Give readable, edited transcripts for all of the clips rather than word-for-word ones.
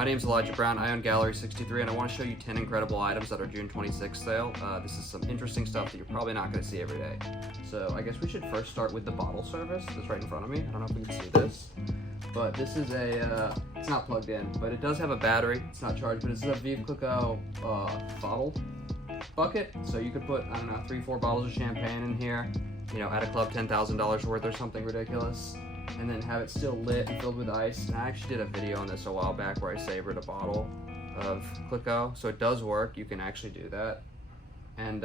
My name's Elijah Brown. I own Gallery 63, and I want to show you 10 incredible items that are June 26th sale. This is some interesting stuff that you're probably not going to see every day. So I guess we should first start with the bottle service that's right in front of me. I don't know if we can see this, but this is a, it's not plugged in, but it does have a battery. It's not charged, but it's a Vive Clicquot bottle bucket. So you could put, I don't know, 3-4 bottles of champagne in here, you know, at a club $10,000 worth or something ridiculous, and then have it still lit and filled with ice. And I actually did a video on this a while back where I savored a bottle of Clicquot, so it does work. You can actually do that. And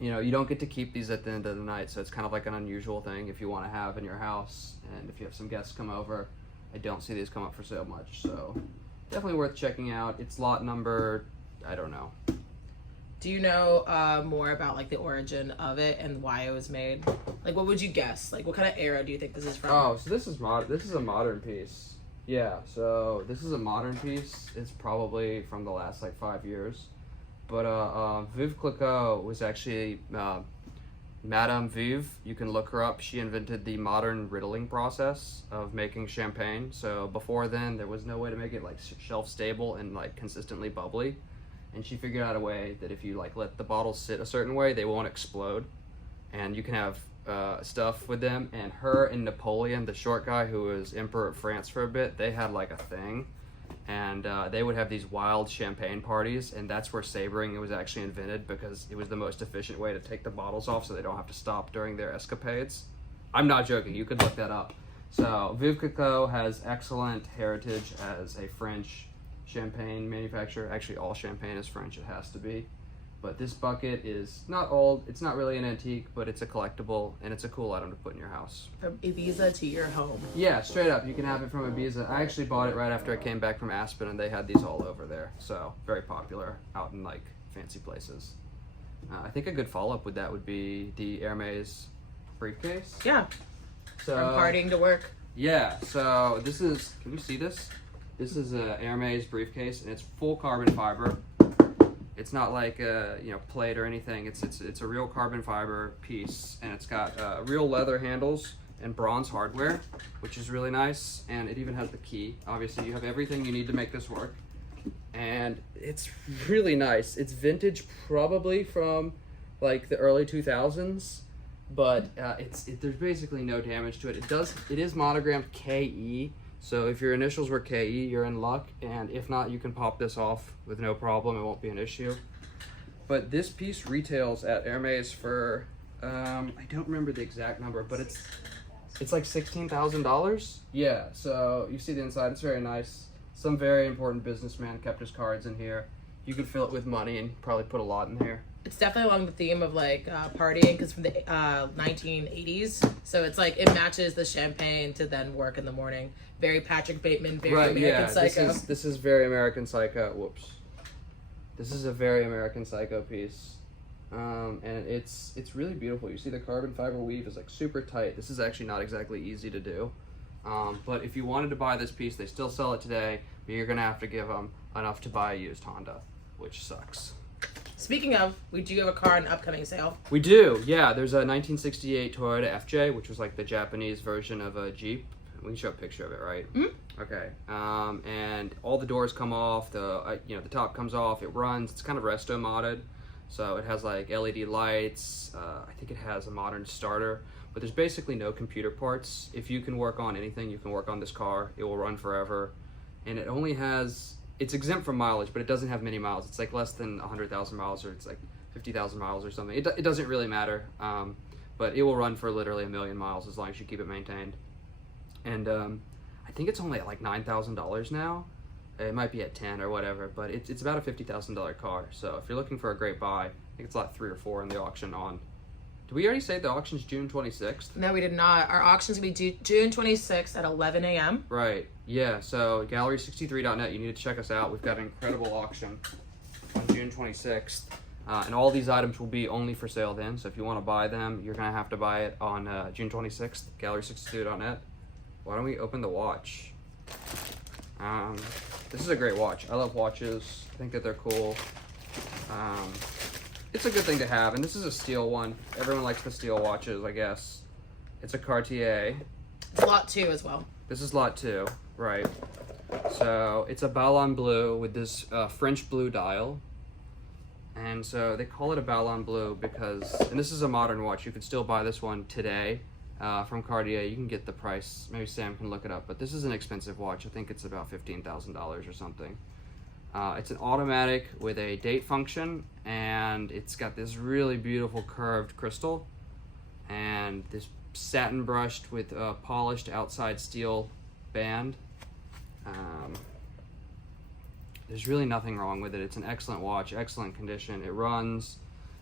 you know, you don't get to keep these at the end of the night, so it's kind of like an unusual thing if you want to have in your house, and if you have some guests come over. I don't see these come up for sale much, so definitely worth checking out. It's lot number, I don't know. Do you know more about like the origin of it and why it was made? Like, what would you guess? Like, what kind of era do you think this is from? Oh, so this is This is a modern piece. Yeah, so this is a modern piece. It's probably from the last like 5 years. But Vive Clicquot was actually Madame Vive. You can look her up. She invented the modern riddling process of making champagne. So before then, there was no way to make it like shelf stable and like consistently bubbly. And she figured out a way that if you like let the bottles sit a certain way, they won't explode, and you can have stuff with them. And her and Napoleon, the short guy who was emperor of France for a bit, they had like a thing, and they would have these wild champagne parties, and that's where sabering was actually invented, because it was the most efficient way to take the bottles off so they don't have to stop during their escapades. I'm not joking, you could look that up. So Vive Clicquot has excellent heritage as a French champagne manufacturer. Actually, all champagne is French, it has to be. But this bucket is not old, it's not really an antique, but it's a collectible, and it's a cool item to put in your house. From Ibiza to your home. Yeah, straight up, you can have it from Ibiza. I actually bought it right after I came back from Aspen, and they had these all over there. So, very popular out in like fancy places. I think a good follow-up with that would be the Hermes briefcase. Yeah, So, from partying to work. yeah, so this is, can you see this? This is a Hermes briefcase, and it's full carbon fiber. It's not like a plate or anything. It's a real carbon fiber piece, and it's got real leather handles and bronze hardware, which is really nice. And it even has the key. Obviously, you have everything you need to make this work, and it's really nice. It's vintage, probably from like the early 2000s, but there's basically no damage to it. It is monogrammed KE. So if your initials were KE, you're in luck, and if not, you can pop this off with no problem. It won't be an issue. But this piece retails at Hermes for, I don't remember the exact number, but it's like $16,000. Yeah, so you see the inside, it's very nice. Some very important businessman kept his cards in here. You could fill it with money and probably put a lot in here. It's definitely along the theme of like partying, because from the 1980s, so it's like it matches the champagne to then work in the morning. Very Patrick Bateman, very right, American Psycho. This is very American Psycho. Whoops. This is a very American Psycho piece, and it's really beautiful. You see the carbon fiber weave is like super tight. This is actually not exactly easy to do, but if you wanted to buy this piece, they still sell it today, but you're gonna have to give them enough to buy a used Honda, which sucks. Speaking of, we do have a car in upcoming sale. We do, yeah. There's a 1968 Toyota FJ, which was like the Japanese version of a Jeep. We can show a picture of it, right? Mm-hmm. Okay. And all the doors come off. The top comes off. It runs. It's kind of resto modded, so it has like LED lights. I think it has a modern starter, but there's basically no computer parts. If you can work on anything, you can work on this car. It will run forever, and it only has. It's exempt from mileage, but it doesn't have many miles. It's like less than 100,000 miles, or it's like 50,000 miles or something. It doesn't really matter, but it will run for literally 1 million miles as long as you keep it maintained. And I think it's only at like $9,000 now. It might be at 10 or whatever, but it's about a $50,000 car. So if you're looking for a great buy, I think it's lot 3 or 4 in the auction on. Did we already say the auction's June 26th? No, we did not. Our auction's gonna be June 26th at 11 a.m. Right. Yeah. So gallery63.net. You need to check us out. We've got an incredible auction on June 26th, and all these items will be only for sale then. So if you want to buy them, you're gonna have to buy it on June 26th. Gallery63.net. Why don't we open the watch? This is a great watch. I love watches. I think that they're cool. It's a good thing to have, and this is a steel one. Everyone likes the steel watches, I guess. It's a Cartier. It's lot 2 as well. This is lot 2, right? So it's a Ballon Bleu with this French blue dial. And so they call it a Ballon Bleu because, and this is a modern watch. You could still buy this one today from Cartier. You can get the price. Maybe Sam can look it up. But this is an expensive watch. I think it's about $15,000 or something. It's an automatic with a date function, and it's got this really beautiful curved crystal, and this satin brushed with a polished outside steel band. There's really nothing wrong with it. It's an excellent watch, excellent condition. It runs.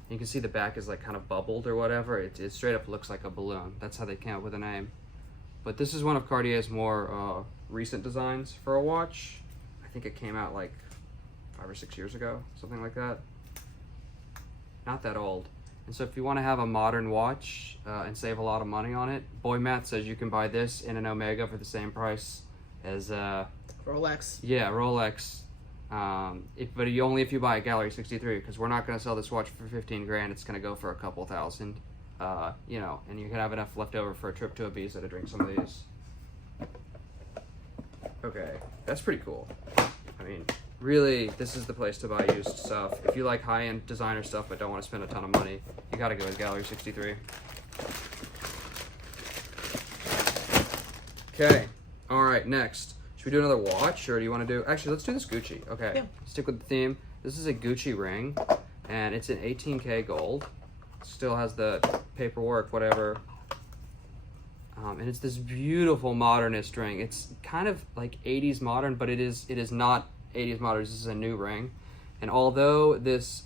You can see the back is like kind of bubbled or whatever. It straight up looks like a balloon. That's how they came up with the name. But this is one of Cartier's more recent designs for a watch. I think it came out like 5 or 6 years ago, something like that. Not that old. And so if you want to have a modern watch and save a lot of money on it, Boy Matt says you can buy this in an Omega for the same price as Rolex. Yeah, Rolex. But only if you buy a Gallery 63, because we're not going to sell this watch for 15 grand. It's going to go for a couple thousand, you know, and you can have enough left over for a trip to Ibiza to drink some of these. Okay, that's pretty cool. I mean, really, this is the place to buy used stuff. If you like high-end designer stuff but don't want to spend a ton of money, you got to go with Gallery 63. Okay, all right, next. Should we do another watch, or do you want to do... Actually, let's do this Gucci. Okay, Yeah. Stick with the theme. This is a Gucci ring, and it's an 18K gold. Still has the paperwork, whatever. And it's this beautiful modernist ring. It's kind of like 80s modern, but it is not 80s modern. This is a new ring. And although this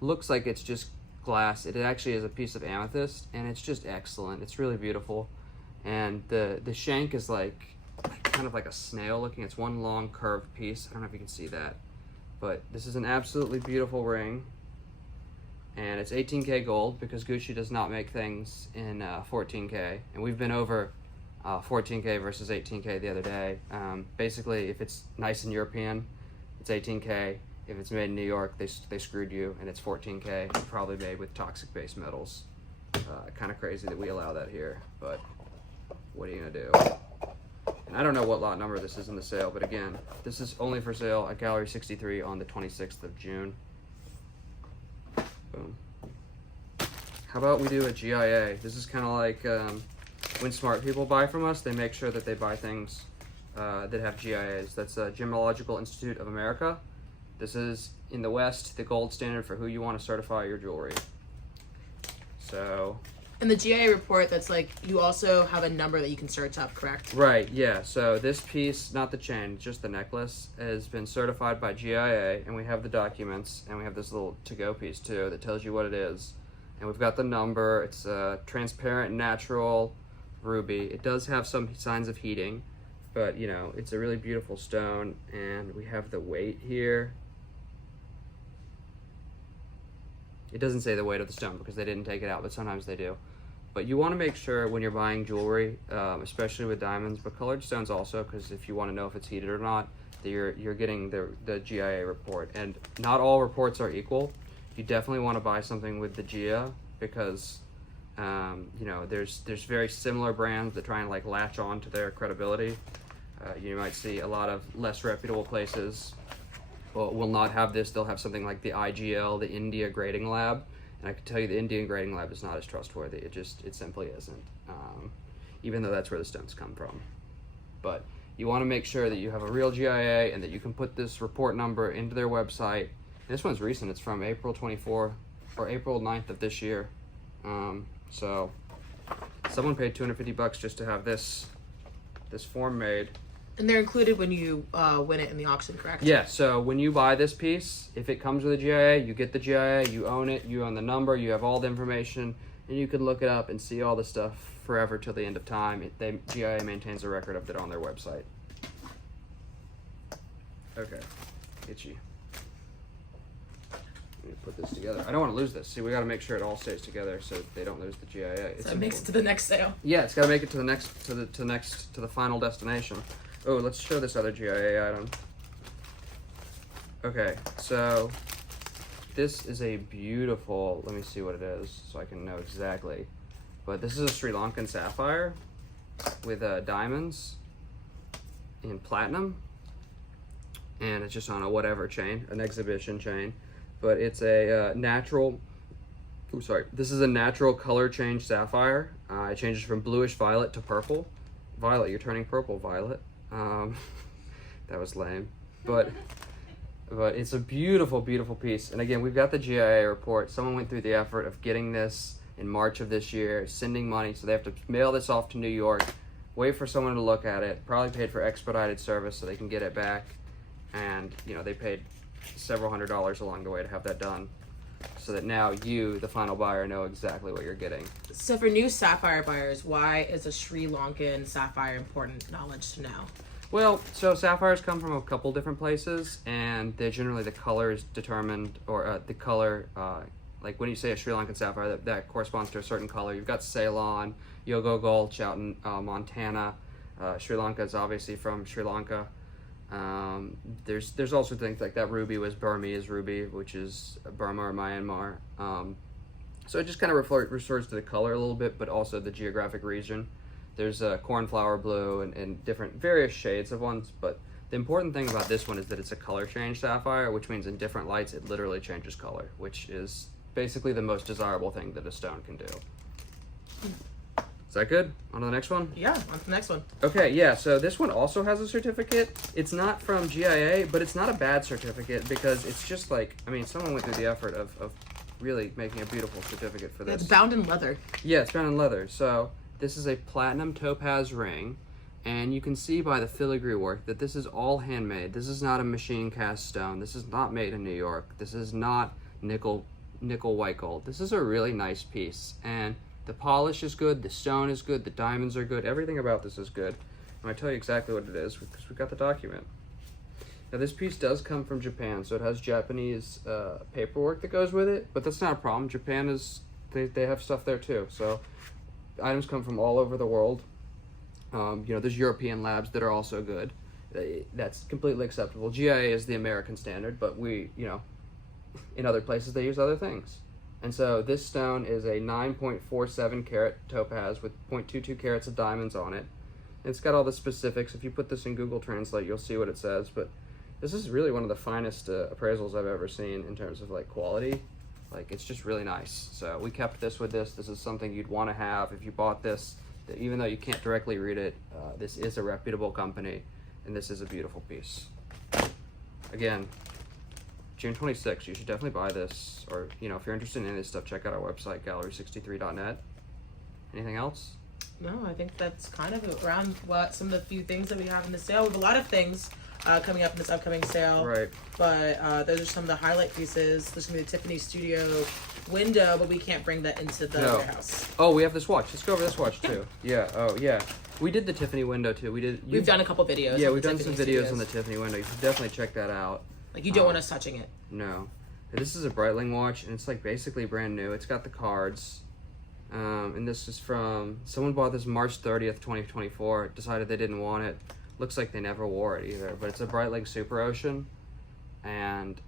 looks like it's just glass, it actually is a piece of amethyst, and it's just excellent. It's really beautiful. And the shank is like kind of like a snail looking. It's one long curved piece. I don't know if you can see that, but this is an absolutely beautiful ring, and it's 18K gold because Gucci does not make things in 14K, and we've been over 14K versus 18K the other day. Basically, if it's nice and European, it's 18K. If it's made in New York, they screwed you, and it's 14K, probably made with toxic base metals. Kind of crazy that we allow that here, but what are you gonna do? And I don't know what lot number this is in the sale, but again, this is only for sale at Gallery 63 on the 26th of June. Boom. How about we do a GIA? This is kind of like when smart people buy from us, they make sure that they buy things that have GIAs. That's Gemological Institute of America. This is, in the West, the gold standard for who you want to certify your jewelry. So... And the GIA report, that's like, you also have a number that you can search up, correct? Right, yeah. So this piece, not the chain, just the necklace, has been certified by GIA, and we have the documents, and we have this little to-go piece, too, that tells you what it is. And we've got the number. It's a transparent, natural ruby. It does have some signs of heating, but, you know, it's a really beautiful stone, and we have the weight here. It doesn't say the weight of the stone because they didn't take it out, but sometimes they do. But you want to make sure when you're buying jewelry, especially with diamonds, but colored stones also, because if you want to know if it's heated or not, that you're getting the GIA report. And not all reports are equal. You definitely want to buy something with the GIA because you know, there's very similar brands that try and like latch on to their credibility. You might see a lot of less reputable places will not have this. They'll have something like the IGL, the India Grading Lab, and I can tell you the Indian Grading Lab is not as trustworthy. It simply isn't, even though that's where the stones come from. But you want to make sure that you have a real GIA and that you can put this report number into their website. This one's recent. It's from April 24 or April 9th of this year. So someone paid $250 just to have this form made. And they're included when you win it in the auction, correct? Yeah, so when you buy this piece, if it comes with a GIA, you get the GIA, you own it, you own the number, you have all the information, and you can look it up and see all the stuff forever till the end of time. GIA maintains a record of it on their website. Okay, itchy. Let me put this together. I don't want to lose this. See, we got to make sure it all stays together so they don't lose the GIA. So it makes it to the next sale. Yeah, it's got to make it to the final destination. Oh, let's show this other GIA item. Okay, so this is a beautiful, let me see what it is so I can know exactly. But this is a Sri Lankan sapphire with diamonds in platinum. and it's just on a whatever chain, an exhibition chain. But it's a natural. Oh, sorry. This is a natural color change sapphire. It changes from bluish violet to purple. Violet, you're turning purple, Violet. That was lame, but it's a beautiful, beautiful piece. And again, we've got the GIA report. Someone went through the effort of getting this in March of this year, sending money, so they have to mail this off to New York, wait for someone to look at it, probably paid for expedited service so they can get it back, and they paid several $100s along the way to have that done, so that now you, the final buyer, know exactly what you're getting. So for new sapphire buyers, why is a Sri Lankan sapphire important knowledge to know? Well, so sapphires come from a couple different places, and they're generally the color is determined, or the color, like when you say a Sri Lankan sapphire, that corresponds to a certain color. You've got Ceylon, Yogo Gulch out in Montana. Sri Lanka is obviously from Sri Lanka. There's also things like that ruby was Burmese ruby, which is Burma or Myanmar. So it just kind of refers to the color a little bit, but also the geographic region. There's cornflower blue and different various shades of ones, but the important thing about this one is that it's a color change sapphire, which means in different lights it literally changes color, which is basically the most desirable thing that a stone can do. Is that good? On to the next one? Yeah, on to the next one. Okay, yeah, so this one also has a certificate. It's not from GIA, but it's not a bad certificate because it's just like, someone went through the effort of really making a beautiful certificate for this. It's bound in leather. Yeah, it's bound in leather. So this is a platinum topaz ring, and you can see by the filigree work that this is all handmade. This is not a machine cast stone. This is not made in New York. This is not nickel white gold. This is a really nice piece, and the polish is good, the stone is good, the diamonds are good, everything about this is good. And I tell you exactly what it is because we've got the document. Now this piece does come from Japan, so it has Japanese paperwork that goes with it, but that's not a problem. Japan they have stuff there too, so items come from all over the world. There's European labs that are also good. That's completely acceptable. GIA is the American standard, but in other places they use other things. And so this stone is a 9.47 carat topaz with 0.22 carats of diamonds on it. And it's got all the specifics. If you put this in Google Translate, you'll see what it says. But this is really one of the finest appraisals I've ever seen in terms of quality. It's just really nice. So we kept this with this. This is something you'd want to have if you bought this. Even though you can't directly read it, this is a reputable company, and this is a beautiful piece. Again, June 26th, you should definitely buy this, or if you're interested in any of this stuff, check out our website, gallery63.net. Anything else? No, I think that's kind of around some of the few things that we have in the sale. We have a lot of things coming up in this upcoming sale. Right. But those are some of the highlight pieces. There's going to be the Tiffany Studio window, but we can't bring that into the warehouse. Oh, we have this watch. Let's go over this watch too. Yeah. Oh, yeah. We did the Tiffany window too. We've done a couple videos. Yeah, we've done some videos on the Tiffany window. You should definitely check that out. You don't want us touching it. No. This is a Breitling watch, and it's basically brand new. It's got the cards. And this is from, someone bought this March 30th, 2024, decided they didn't want it. Looks like they never wore it either, but it's a Breitling Super Ocean. And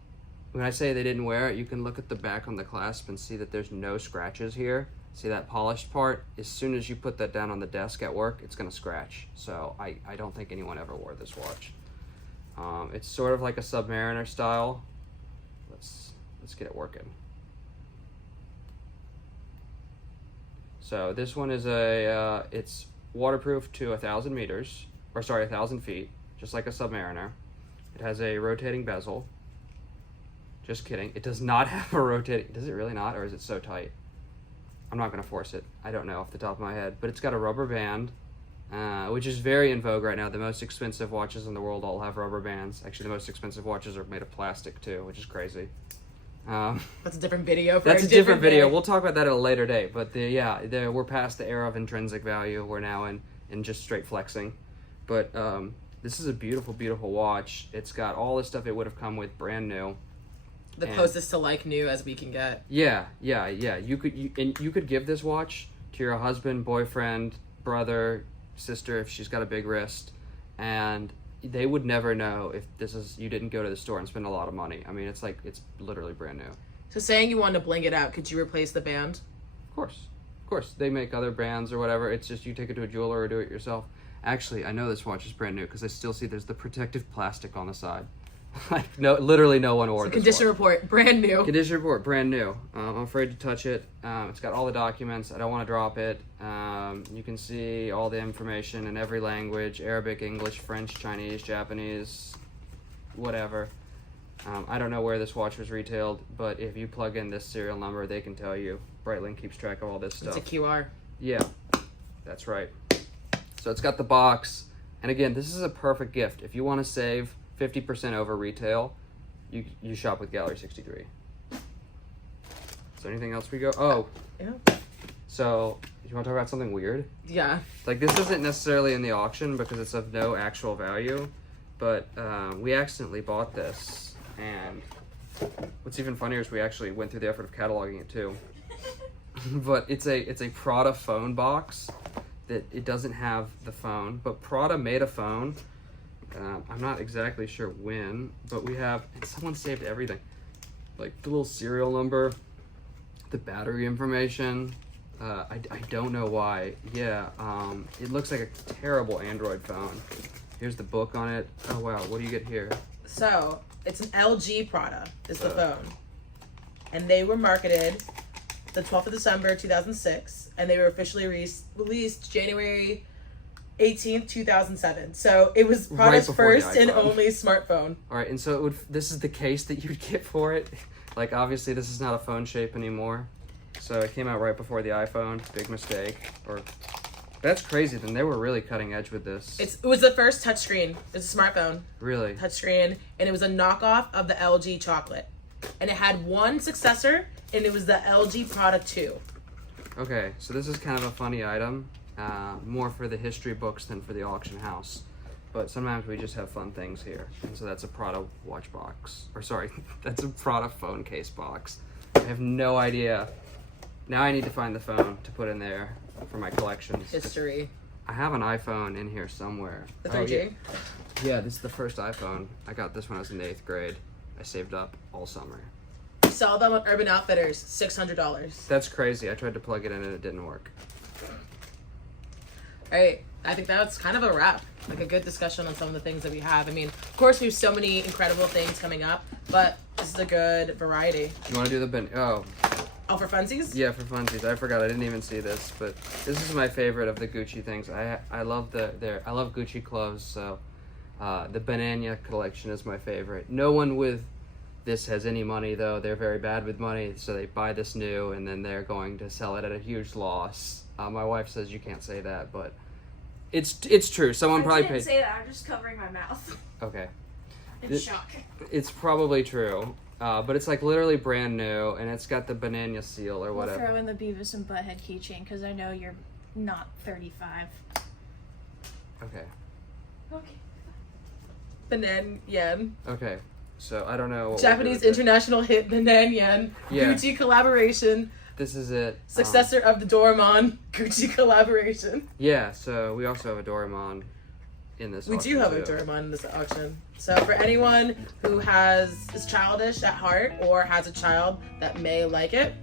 when I say they didn't wear it, you can look at the back on the clasp and see that there's no scratches here. See that polished part? As soon as you put that down on the desk at work, it's gonna scratch. So I don't think anyone ever wore this watch. It's sort of like a Submariner style. Let's get it working. So this one is it's waterproof to 1,000 meters, or sorry, 1,000 feet, just like a Submariner. It has a rotating bezel. Just kidding. It does not have a rotating, does it really not, or is it so tight? I'm not gonna force it. I don't know off the top of my head, but it's got a rubber band, which is very in vogue right now. The most expensive watches in the world all have rubber bands. Actually, the most expensive watches are made of plastic too, which is crazy. That's a different video. That's a different video. We'll talk about that at a later date. But we're past the era of intrinsic value. We're now in just straight flexing. But this is a beautiful, beautiful watch. It's got all the stuff it would have come with brand new. The closest to new as we can get. Yeah. You could give this watch to your husband, boyfriend, brother, sister if she's got a big wrist, and they would never know if you didn't go to the store and spend a lot of money. It's literally brand new. So saying you wanted to bling it out, could you replace the band? Of course. They make other bands or whatever. It's just you take it to a jeweler or do it yourself. Actually, I know this watch is brand new because I still see there's the protective plastic on the side. Like literally no one wore So this condition watch. report, brand new. Condition report, brand new. I'm afraid to touch it. It's got all the documents. I don't want to drop it. You can see all the information in every language: Arabic, English, French, Chinese, Japanese, whatever. I don't know where this watch was retailed, but if you plug in this serial number, they can tell you. Breitling keeps track of all this stuff. It's a QR. Yeah, that's right. So it's got the box. And again, this is a perfect gift. If you want to save 50% over retail, you shop with Gallery 63. So anything else we go? Oh, Yeah. so you want to talk about something weird? Yeah. Like, this isn't necessarily in the auction because it's of no actual value, but we accidentally bought this. And what's even funnier is we actually went through the effort of cataloging it too. But it's a Prada phone box that it doesn't have the phone, but Prada made a phone. I'm not exactly sure when, but we have, and someone saved everything. Like the little serial number, the battery information. I don't know why. Yeah, it looks like a terrible Android phone. Here's the book on it. Oh wow, what do you get here? So it's an LG Prada is the phone, and they were marketed the 12th of December 2006, and they were officially released January 18th 2007. So it was Prada's before the first and iPhone. only smartphone. All right, and so this is the case that you'd get for it. Like, obviously, this is not a phone shape anymore. So it came out right before the iPhone. Big mistake. Or that's crazy. Then they were really cutting edge with this. It was the first touchscreen. It's a smartphone Really? touchscreen, and it was a knockoff of the LG chocolate, and it had one successor, and it was the LG Prada 2. Okay, so this is kind of a funny item. More for the history books than for the auction house. But sometimes we just have fun things here. And so that's a Prada watch box. Or sorry, that's a Prada phone case box. I have no idea. Now I need to find the phone to put in there for my collections. History. I have an iPhone in here somewhere. The Oh, 3G. yeah, this is the first iPhone. I got this when I was in the 8th grade. I saved up all summer. We saw them on Urban Outfitters, $600. That's crazy. I tried to plug it in and it didn't work. All right, I think that's kind of a wrap. Like a good discussion on some of the things that we have. I mean, of course, we have so many incredible things coming up, but this is a good variety. You want to do the bin? Oh, Oh, for funsies? yeah, for funsies. I forgot. I didn't even see this, but this is my favorite of the Gucci things. I love I love Gucci clothes, so the Banana collection is my favorite. No one with this has any money though. They're very bad with money, so they buy this new and then they're going to sell it at a huge loss. My wife says you can't say that, but it's true. Someone probably I didn't paid. say that. I'm just covering my mouth Okay, in It- shock. it's probably true. But it's like literally brand new, and it's got the Banana seal or We'll whatever. throw in the Beavis and Butthead keychain because I know you're not 35. Okay. Okay. Banan Yen. Okay. So I don't know. What Japanese we'll do with international hit Banan Yen. Yeah. Gucci collaboration. it. This is it. Successor of the Doraemon. Gucci collaboration. Yeah. So we also have a Doraemon in this. We do auction, have a too. Doraemon in this auction. So for anyone who is childish at heart or has a child that may like it,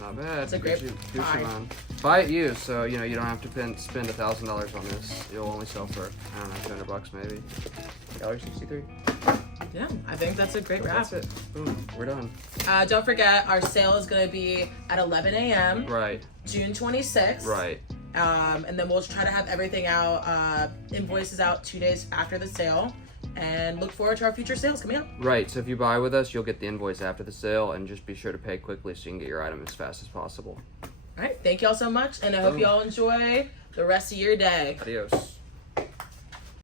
Not bad. It's a great buy. Gucci-mon. Buy it used, so you know you don't have to spend $1,000 on this. It'll only sell for I don't know $200 maybe. Gallery 63. yeah, I think that's a great wrap. That's it. Boom. We're done. Don't forget, our sale is going to be at 11 a.m. Right. June 26th. Right. And then we'll try to have everything out, invoices out 2 days after the sale. And look forward to our future sales coming up. Right. So if you buy with us, you'll get the invoice after the sale, and just be sure to pay quickly so you can get your item as fast as possible. All right. Thank you all so much. And I hope Boom. you all enjoy the rest of your day. Adios.